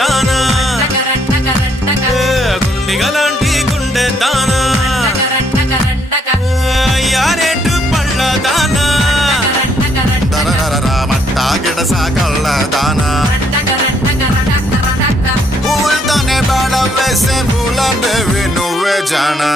దానా గుండిగలాంటి గుండె దానా యారేటు పళ్ళ దానా మట్టా గిడస కళ్ళ దానా పూలతోనే బాడ వేసే పూల దేవి నువ్వే జానా